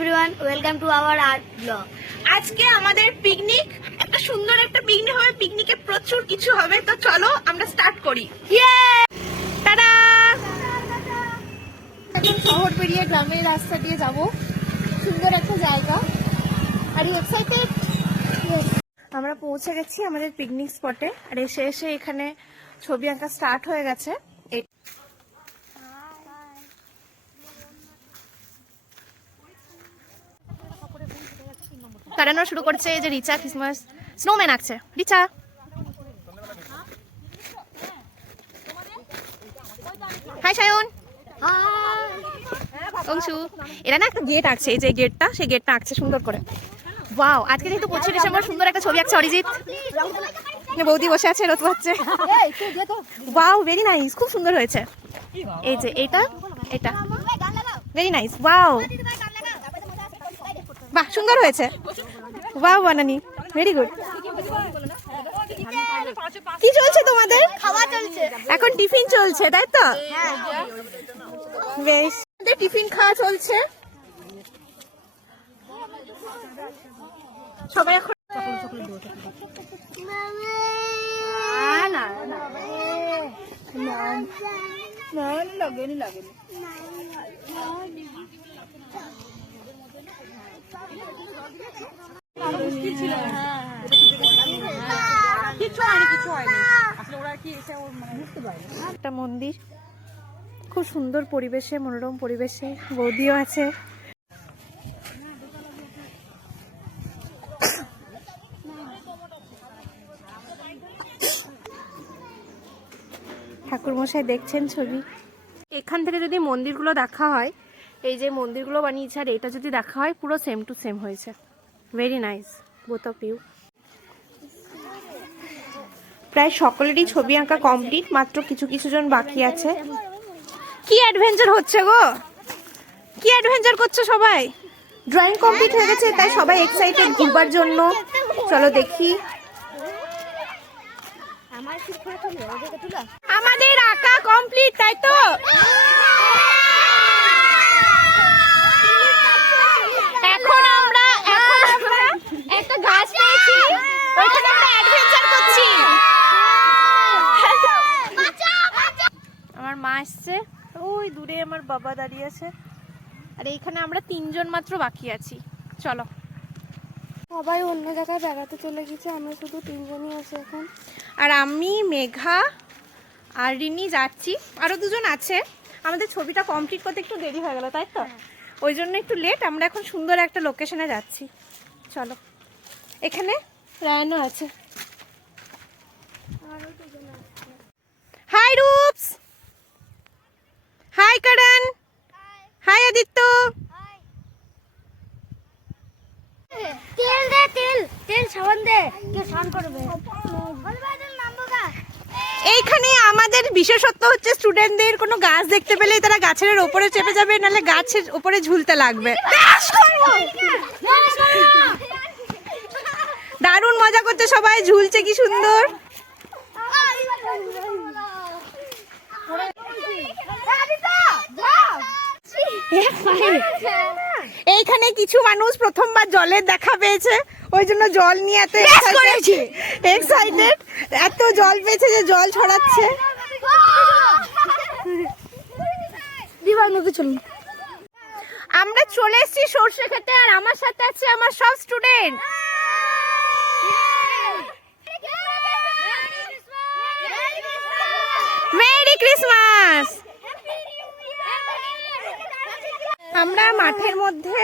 Everyone, welcome to our art blog. আজকে আমাদের picnic, একটা সুন্দর একটা পিকনিক হবে। পিকনিকে প্রচুর কিছু হবে, তো চলো আমরা স্টার্ট করি। টাটা। এখন শহর পেরিয়ে গ্রামের রাস্তা দিয়ে যাব, সুন্দর একটা জায়গা। Are you excited? আমরা পৌঁছে গেছি আমাদের পিকনিক স্পটে, আর এসে এসে এখানে ছবি আঁকা স্টার্ট হয়ে গেছে। কারানো শুরু করছে এই যে রিচা ক্রিসমাস স্নোম্যান আঁকছে। রিচা হাই সায়ন, অংশু। এরা না একটা গেট আঁকছে, এই যে গেটটা, সেই গেটটা আঁকছে সুন্দর করে। ওয়াও, আজকে যেহেতু 25 ডিসেম্বর সুন্দর একটা ছবি আঁকছে অরিজিৎ। বৌদি বসে আছে, রোদ হচ্ছে। ওয়াও, ভেরি নাইস, খুব সুন্দর হয়েছে। এই যে এটা এটা ভেরি নাইস। ওয়াও, বাহ, সুন্দর হয়েছে। Wow Banani, very good. কি চলছে তোমাদের? খাওয়া চলছে, এখন টিফিন চলছে, তাই তো? বেশ, টিফিন খাওয়া চলছে। সবাই এখন একটা মন্দির, খুব সুন্দর পরিবেশে, মনোরম পরিবেশে। বৌদিও আছে। ঠাকুরমশাই দেখছেন ছবি। এখান থেকে যদি মন্দিরগুলো দেখা হয়, এই যে মন্দিরগুলো বানিয়েছে আর এটা যদি দেখা হয়, পুরো সেম টু সেম হয়েছে। Very nice both of you. প্রায় সকলেরই ছবি আঁকা কমপ্লিট, মাত্র কিছু কিছু জন বাকি আছে। কি অ্যাডভেঞ্চার হচ্ছে গো, কি অ্যাডভেঞ্চার করছো সবাই? ড্রয়িং কমপ্লিট হয়ে গেছে, তাই সবাই এক্সাইটেড ঘুরবার জন্য। চলো দেখি। আমাদের আঁকা কমপ্লিট, তাই তো? এখন আমরা একটা গাছ পেয়েছি, ওইখানে আমরা অ্যাডভেঞ্চার করছি। আমার মা এসছে, ওই দূরে আমার বাবা দাঁড়িয়ে আছে, আর এইখানে আমরা 3 জন মাত্র বাকি আছি। চলো। সবাই অন্য জায়গায় বেড়াতে চলে গেছে, আমরা শুধু 3 জনই আছি এখন। আর আমি, মেঘা আর রিনি যাচ্ছি, আরো 2 জন আছে। আমাদের ছবিটা কমপ্লিট করতে একটু দেরি হয়ে গেল, তাই তো? ওই জন্য একটু লেট। আমরা এখন সুন্দর একটা লোকেশনে যাচ্ছি, চলো। এখানে রায়ানও আছে। হাই রূপস, হাই করণ, হাই আদিত্য। তেল দে, তেল তেল সাবান দে, কে স্নান করবে? এইখানে আমাদের বিশেষত্ব হচ্ছে স্টুডেন্টদের কোনো গাছ দেখতে পেলে তারা গাছের ওপরে চেপে যাবে, নাহলে গাছের ওপরে ঝুলতে লাগবে। দারুণ মজা করছে সবাই, ঝুলছে কি সুন্দর। এইখানে কিছু মানুষ প্রথমবার জলের দেখা পেয়েছে, ওই জন্য জল নিয়ে এত এক্সাইটেড, এত জল পেয়েছে যে জল ছড়াচ্ছে। আমরা চলে এসেছি সর্ষে খেতে, আর আমার সাথে আছে আমার সব স্টুডেন্ট। Merry Christmas. আমরা মাঠের মধ্যে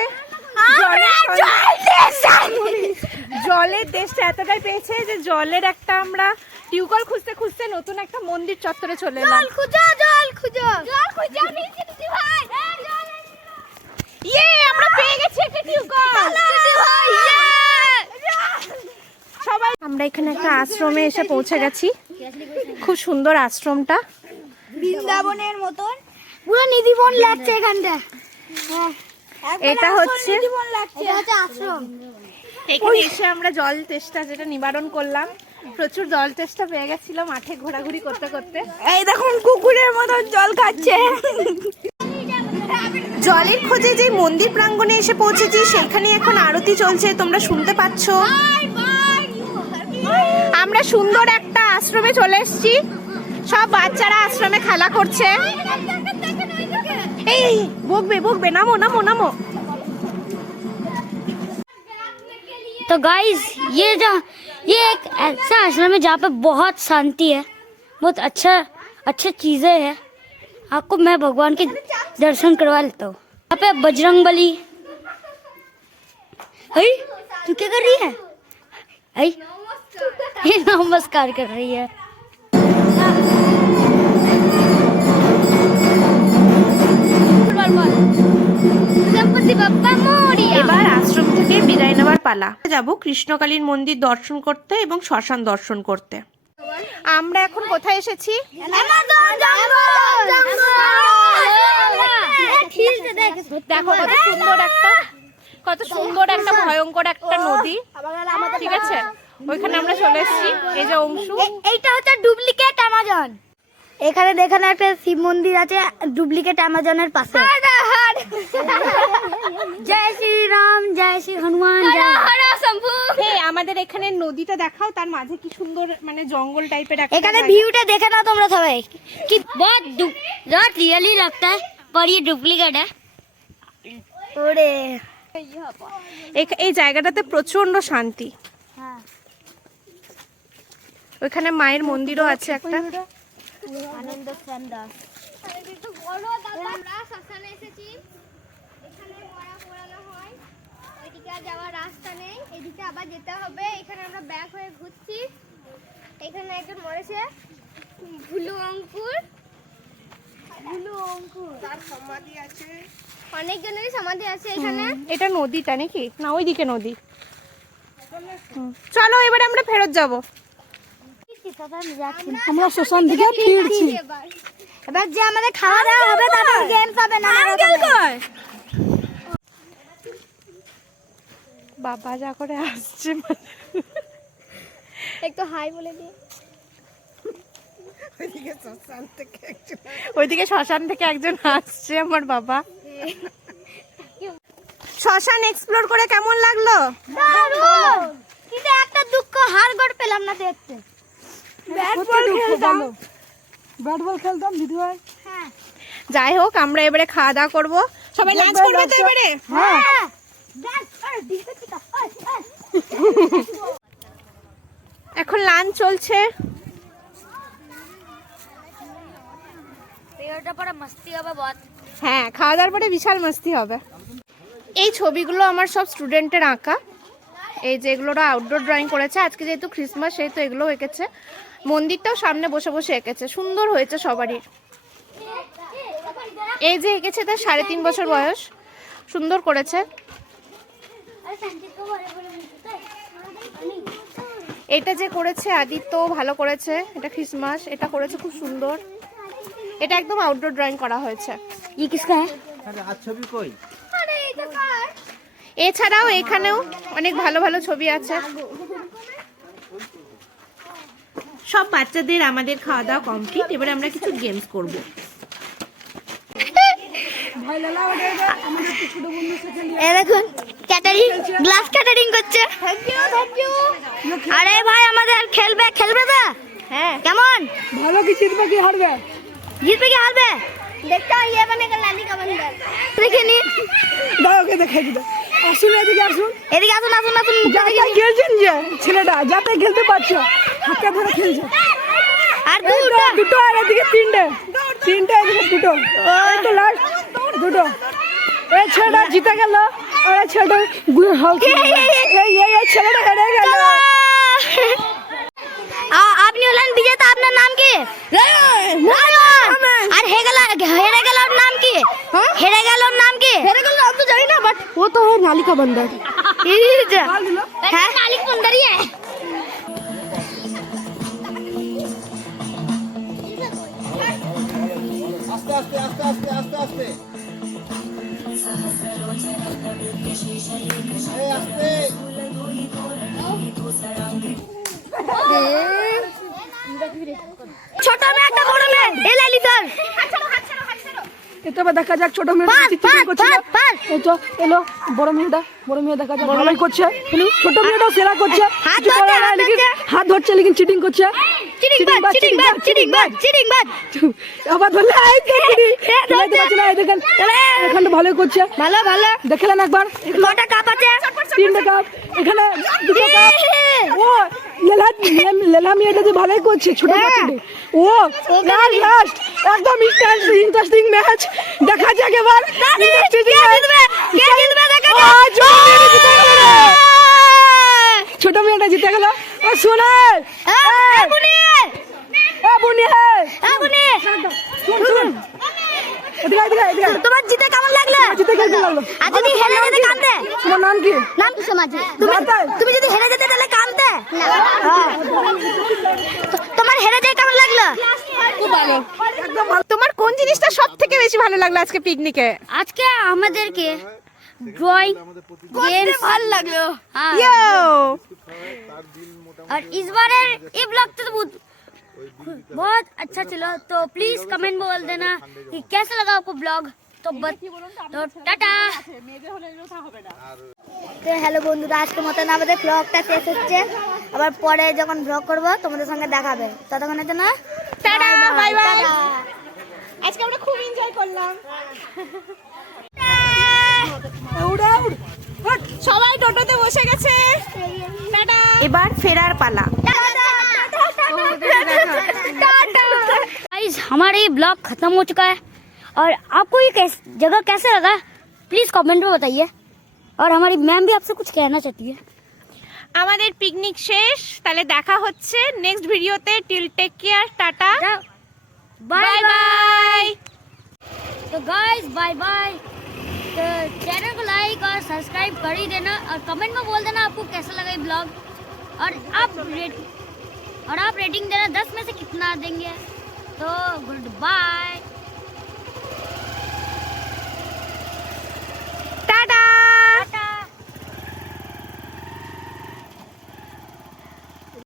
জলের দেশটা এতটাই পেয়েছে যে জলের একটা আমরা টিউবওয়েল খুঁজতে খুঁজতে নতুন একটা মন্দির চত্বরে চলে এলাম। আমরা পেয়ে গেছি একটা টিউবওয়েল। সবাই আমরা এখানে একটা আশ্রমে এসে পৌঁছে গেছি। খুব সুন্দর আশ্রমটা, বৃন্দাবনের মতন পুরো নিধিবন লাগছে এখানটা। এটা হচ্ছে আশ্রম। এখানে এসে আমরা জল তেষ্টা যেটা নিবারণ করলাম, প্রচুর জল তেষ্টা পেয়ে গেছিল মাঠে ঘোরাঘুরি করতে করতে। এই দেখুন কুকুরের মতন জল খাচ্ছে। জলের খোঁজে যে মন্দির প্রাঙ্গণে এসে পৌঁছেছি, সেখানে এখন আরতি চলছে, তোমরা শুনতে পাচ্ছ। আমরা সুন্দর একটা আশ্রমে চলে এসেছি, সব বাচ্চারা আশ্রমে খেলা করছে। এই বকবে বকবে, নামো নামো নামো। तो गाइस ये एक ऐसा आश्रम है जहाँ पे बहुत शांति है, बहुत अच्छे चीजें हैं। आपको मैं भगवान के दर्शन करवा लेता हूँ। यहाँ पे बजरंगबली। अरे तू क्या कर रही है? अरे ये नमस्कार कर रही है। এবার আশ্রম থেকে বিদায় নেওয়ার পালা। যাব কৃষ্ণকালীর মন্দির দর্শন করতে এবং শ্মশান দর্শন করতে। আমরা এখন কোথায় এসেছি? দেখো কত সুন্দর একটা ভয়ঙ্কর একটা নদী, ঠিক আছে? ওইখানে আমরা চলে এসেছি। এই যে অংশু, এইটা হচ্ছে ডুপ্লিকেট অ্যামাজন। এখানে দেখেন একটা শিব মন্দির আছে ডুপ্লিকেট অ্যামাজনের পাশে। जय श्री राम, जय श्री हनुमान, जय हर शंभू। আমাদের এখানে নদীটা দেখাও, তার মাঝে কি সুন্দর মানে জঙ্গল টাইপের একটা। এখানে ভিউটা দেখে নাও তোমরা সবাই। कि बहुत रियली लगता है, पर ये डुप्लीकेट है। ওরে এই জায়গাটাতে প্রচন্ড শান্তি। ওইখানে মায়ের মন্দিরও আছে একটা। আনন্দ সেন্টার। আমরা শ্মশানে এসেছি, এখানে মরা পোড়ানো হয়। ওইদিকে আর যাওয়ার রাস্তা নেই, এদিকে আবার যেতে হবে। এখানে আমরা ব্যাক হয়ে ঘুরছি। এখানে একজন মরেছে, ভুলু অঙ্কুর। তার সমাধি আছে, অনেকজনেরই সমাধি আছে এখানে। এটা নদীটা নাকি? না ওইদিকে নদী। চলো এবারে আমরা ফেরত যাব। আমরা শ্মশান থেকে ফিরছি। এবার যে আমাদের খাওয়া দাওয়া হবে, তারপর গেমস হবে না। বাবা যা করে আসছে, একটু হাই বলে দিই। ওইদিকে শ্মশান থেকে একজন আসছে আমার বাবা। শ্মশান এক্সপ্লোর করে কেমন লাগলো? কিন্তু একটা দুঃখ, হার গড় পেলাম না দেখতে। ব্যাট বল খেলতাম দিদি ভাই। হ্যাঁ যাই হোক, আমরা এবারে খাওয়া দাওয়া করবো। সবাই লাঞ্চ করবে তো এবারে? হ্যাঁ। এখন লাঞ্চ চলছে। पेड़ पर मस्ती হবে बहुत। হ্যাঁ, খাওয়া দাওয়ার পরে বিশাল মস্তি হবে। এই ছবিগুলো আমার সব স্টুডেন্টের আঁকা। এই যে এগুলোরা আউটডোর ড্রয়িং করেছে। আজকে যেহেতু ক্রিসমাস, সেহেতু এগুলো এঁকেছে। মন্দিরটাও সামনে বসে বসে এঁকেছে, সুন্দর হয়েছে সবারই। এই যে এঁকেছে তার 3.5 বছর বয়স, সুন্দর করেছে। এটা যে করেছে আদিত্য, ভালো করেছে। এটা ক্রিসমাস, এটা করেছে খুব সুন্দর। এটা একদম আউটডোর ড্রয়িং করা হয়েছে। ये किसका है? এছাড়াও এখানেও অনেক ভালো ভালো ছবি আছে। সব বাচ্চাদের আমাদের খাওয়া দাওয়া কমপ্লিট। এবারে আমরা কিছু গেমস করব। এই দেখুন ক্যাটারিং, গ্লাস ক্যাটারিং করছে। আরে ভাই আমাদের খেলবে তো? হ্যাঁ, কেমন? ভালো কি জিতবে কি হারবে? জিতবে কি হারবে দেখতে হয়। ये बनेगा लाली का बंदर। দেখে নি, দাও ওকে দেখাই দিও। আসুন এদিকে আসুন। এদিকে আসুন আসুন আসুন। যাতে খেলছেন যে ছেলেটা, যাতে খেলতে পারছো, হাতে ধরে খেলছে। আর দুটো আর এদিকে তিনটে এদিকে দুটো। ওই তো লাস্ট দুটো। এই ছেলেটা জিতে গেল, আর এই ছেলেটা এই ছেলেটা হেরে গেল। আপনি হলেন বিজেতা, আপনার নাম কি? আর হেরে গেল নাম কি? হেরে গেল নাম কি? হেরে গেল আমি তো জানি না, বাট ও তো है नाली का बंदर। হ্যাঁ নালিক বন্দরই है। আস্তে আস্তে আস্তে আস্তে আস্তে আস্তে এই আস্তে। ছোট মেয়ে একটা বড় মেয়ে, এ লালি তোর। এটা এবার দেখা যাক ছোট মেয়েটা চিটিং করছে। এই তো এলো বড় মেয়েটা দেখা যাক ভালোই করছে। ছোট মেয়েটাও সেরা করছে, কিছু করার নাই, লেকিন হাত ধরছে লেকিন চিটিং করছে। আবার ধরলে এই তো দেখেন এখানে ভালোই করছে, ভালো ভালো দেখলেন একবার কটা কাপ আছে? 3টে কাপ, এখানে 2টো কাপ। ও লেলা মেয়েটা যে ভালোই করছে ছোট বাচ্চাটি। ও লাস্ট একদম ইন্টারেস্টিং ম্যাচ দেখা যাক এবার। ছোট মেয়েটা জিতে গেল। ও শোনে তোমার জিতে কেমন লাগলো? আর যদি হেরে যেতে কাঁদতে? তোমার নাম কি? নাম কি সমাজে? তুমি যদি হেরে যেতে তাহলে কাঁদতে? তোমার হেরে যেতে কেমন লাগলো? তোমার কোন জিনিসটা সব থেকে বেশি ভালো লাগলো আজকে পিকনিকে? আজকে আমাদেরকে ड्राइंग गेम्स ভালো লাগলো। ইয়ো और इस बार ये ब्लॉग तो बहुत अच्छा चला। तो प्लीज कमेंट में बोल देना कि कैसा लगा आपको ब्लॉग। तो टाटा। তো হ্যালো বন্ধুরা, আজকের মতন আমাদের ব্লগটা শেষ হচ্ছে। আবার পরে যখন ব্লগ করবো তোমাদের সঙ্গে দেখাবে। ততক্ষণের জন্য টাটা, বাই বাই। টাটা। আজকে আমরা খুব এনজয় করলাম। সবাই টোটোতে বসে গেছে। টাটা। এবার ফেরার পালা। गाइस हमारा ये ब्लॉग खत्म हो चुका है और आपको ये जगह कैसे लगा प्लीज कमेंट में बताइए। और हमारी मैम भी आपसे कुछ कहना चाहती है। আমাদের পিকনিক শেষ, তাহলে দেখা হচ্ছে নেক্সট ভিডিওতে। Till take care, tata, bye bye bye. तो गाइस बाय बाय। तो चैनल को लाइक और सब्सक्राइब कर ही देना और कमेंट में बोल देना आपको कैसा लगा ये ब्लॉग। और आप रेटिंग देना 10 में से कितना देंगे। तो गुड बाय।